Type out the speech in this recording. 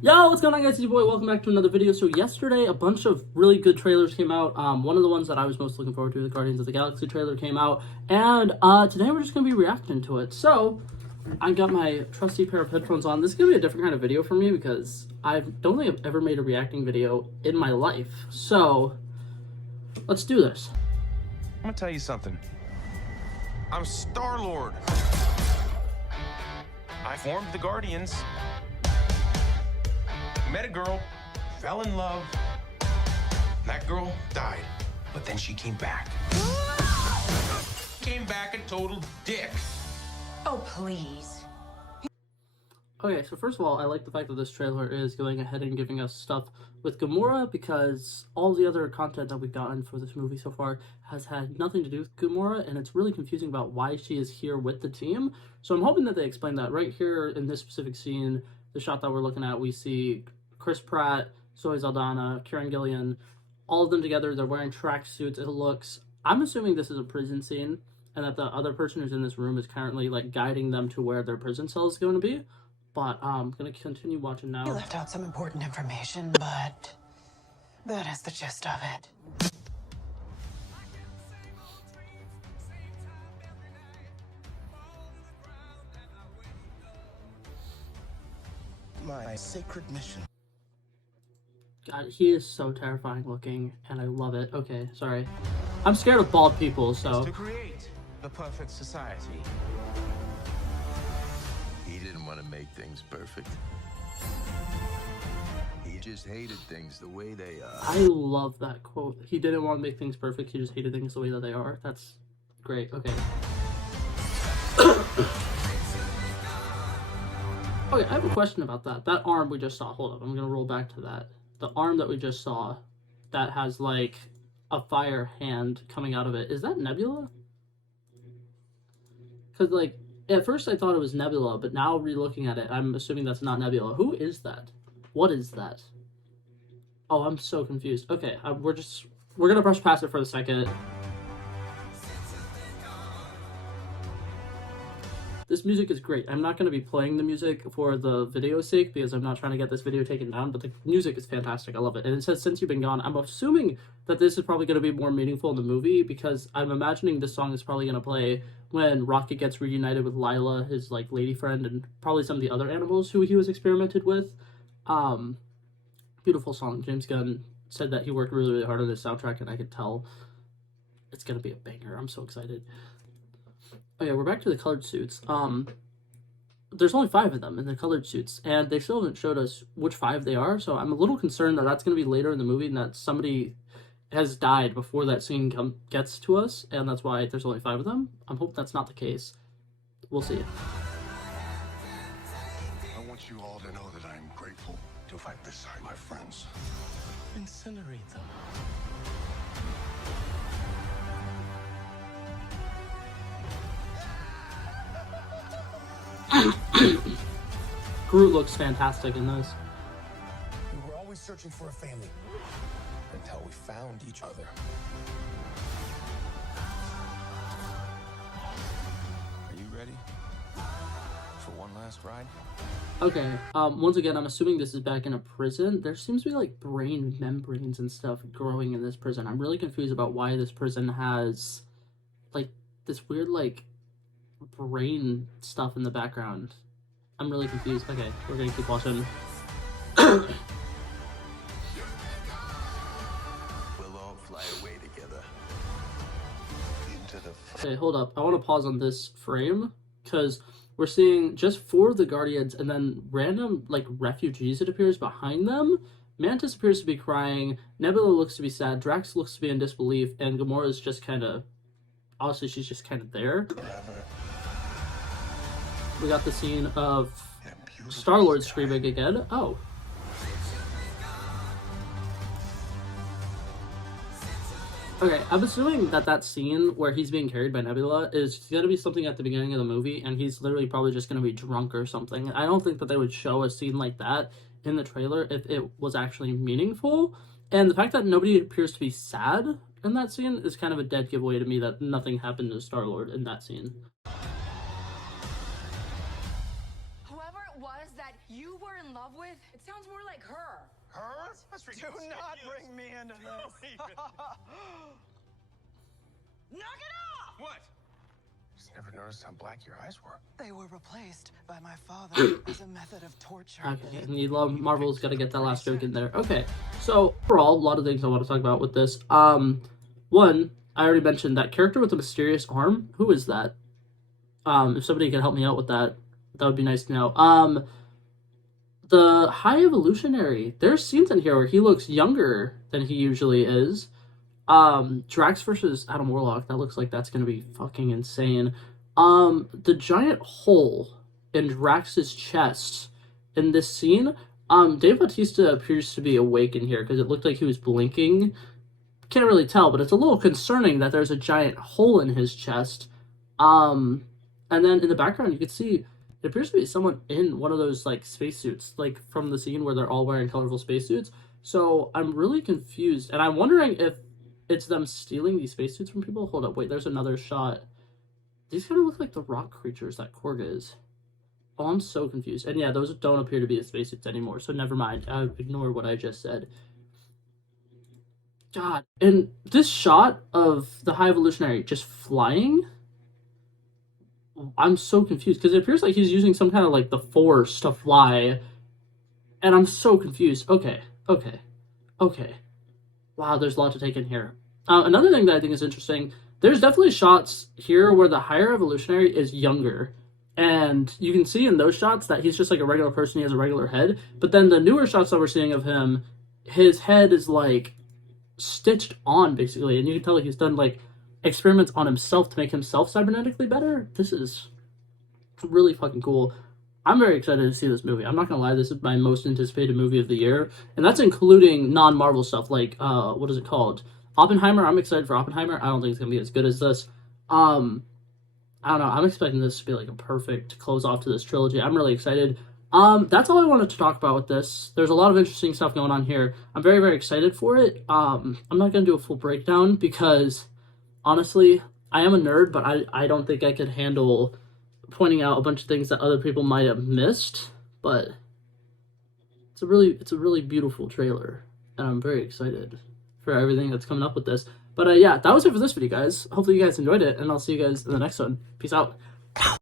Yo, what's going on, guys? It's your boy. Welcome back to another video. So yesterday, a bunch of really good trailers came out. One of the ones that I was most looking forward to, the Guardians of the Galaxy trailer, came out. And today we're just going to be reacting to it. So I got my trusty pair of headphones on. This is going to be a different kind of video for me because I don't think I've ever made a reacting video in my life. So let's do this. I'm going to tell you something. I'm Star-Lord. I formed the Guardians. Met a girl, fell in love. That girl died, but then she came back. Came back a total dick. Oh, please. Okay, so first of all, I like the fact that this trailer is going ahead and giving us stuff with Gamora, because all the other content that we've gotten for this movie so far has had nothing to do with Gamora, and it's really confusing about why she is here with the team. So I'm hoping that they explain that. Right here in this specific scene, the shot that we're looking at, we see Chris Pratt, Zoe Saldana, Karen Gillan, all of them together. They're wearing tracksuits. It looks, I'm assuming this is a prison scene, and that the other person who's in this room is currently like guiding them to where their prison cell is going to be. But I'm gonna continue watching now. You left out some important information, but that is the gist of it. My sacred mission. God, he is so terrifying looking, and I love it. Okay, sorry. I'm scared of bald people, so. To create the perfect society. He didn't want to make things perfect. He just hated things the way they are. I love that quote. He didn't want to make things perfect, he just hated things the way that they are. That's great. Okay. Okay, I have a question about that. That arm we just saw. Hold up, I'm gonna roll back to that. The arm that we just saw that has like a fire hand coming out of it. Is that Nebula? Because like, at first I thought it was Nebula, but now re-looking at it, I'm assuming that's not Nebula. Who is that? What is that? Oh, I'm so confused. Okay, we're gonna brush past it for a second. This music is great. I'm not going to be playing the music for the video's sake because I'm not trying to get this video taken down, but the music is fantastic. I love it. And it says, "Since You've Been Gone." I'm assuming that this is probably going to be more meaningful in the movie because I'm imagining this song is probably going to play when Rocket gets reunited with Lila, his like lady friend, and probably some of the other animals who he was experimented with. Beautiful song. James Gunn said that he worked really, really hard on this soundtrack, and I could tell it's going to be a banger. I'm so excited. Okay, we're back to the colored suits. There's only 5 of them in the colored suits, and they still haven't showed us which 5 they are, so I'm a little concerned that that's going to be later in the movie and that somebody has died before that scene gets to us, and that's why there's only 5 of them. I'm hoping that's not the case. We'll see. I want you all to know that I'm grateful to fight beside my friends. Incinerate them. Groot looks fantastic in this. We were always searching for a family until we found each other. Are you ready for one last ride? Okay, once again, I'm assuming this is back in a prison. There seems to be, like, brain membranes and stuff growing in this prison. I'm really confused about why this prison has, like, this weird, like, brain stuff in the background. I'm really confused. Okay, we're gonna keep watching. We'll all fly away together into the... Okay, hold up. I want to pause on this frame because we're seeing just 4 of the Guardians and then random, like, refugees, it appears, behind them. Mantis appears to be crying. Nebula looks to be sad. Drax looks to be in disbelief. And Gamora is just kind of... Honestly, she's just kind of there. We got the scene of Star-Lord screaming again. Oh. Okay, I'm assuming that that scene where he's being carried by Nebula is going to be something at the beginning of the movie, and he's literally probably just going to be drunk or something. I don't think that they would show a scene like that in the trailer if it was actually meaningful. And the fact that nobody appears to be sad in that scene is kind of a dead giveaway to me that nothing happened to Star-Lord in that scene. Whoever it was that You were in love with? It sounds more like her. Her? That's Do ridiculous. not bring me into this. Knock it off! What? Just never noticed how black your eyes were. They were replaced by my father as a method of torture. Okay, and you love Marvel's got to get that last joke in there. Okay, so overall, a lot of things I want to talk about with this. One, I already mentioned that character with the mysterious arm. Who is that? If somebody could help me out with that, that would be nice to know. The High Evolutionary. There's scenes in here where he looks younger than he usually is. Drax versus Adam Warlock. That looks like that's gonna be fucking insane. The giant hole in Drax's chest in this scene. Dave Bautista appears to be awake in here because it looked like he was blinking. Can't really tell, but it's a little concerning that there's a giant hole in his chest. And then in the background, you can see it appears to be someone in one of those like spacesuits, like from the scene where they're all wearing colorful spacesuits. So I'm really confused, and I'm wondering if it's them stealing these spacesuits from people. Hold up, wait, there's another shot. These kind of look like the rock creatures that Korg is. Oh, I'm so confused. And yeah, those don't appear to be the spacesuits anymore, so never mind. I ignore what I just said. God. And this shot of the High Evolutionary just flying, I'm so confused, because it appears like he's using some kind of like the Force to fly, and I'm so confused. Okay. Wow, there's a lot to take in here. Another thing that I think is interesting, there's definitely shots here where the Higher Evolutionary is younger. And you can see in those shots that he's just like a regular person, he has a regular head. But then the newer shots that we're seeing of him, his head is like stitched on, basically. And you can tell he's done like experiments on himself to make himself cybernetically better. This is really fucking cool. I'm very excited to see this movie. I'm not gonna lie, this is my most anticipated movie of the year, and that's including non-Marvel stuff like what is it called? Oppenheimer. I'm excited for Oppenheimer. I don't think it's gonna be as good as this. I don't know. I'm expecting this to be like a perfect close off to this trilogy. I'm really excited. That's all I wanted to talk about with this. There's a lot of interesting stuff going on here. I'm very, very excited for it. I'm not gonna do a full breakdown because honestly, I am a nerd, but I don't think I could handle pointing out a bunch of things that other people might have missed, but it's a really beautiful trailer, and I'm very excited for everything that's coming up with this. But yeah, that was it for this video, guys. Hopefully you guys enjoyed it, and I'll see you guys in the next one. Peace out.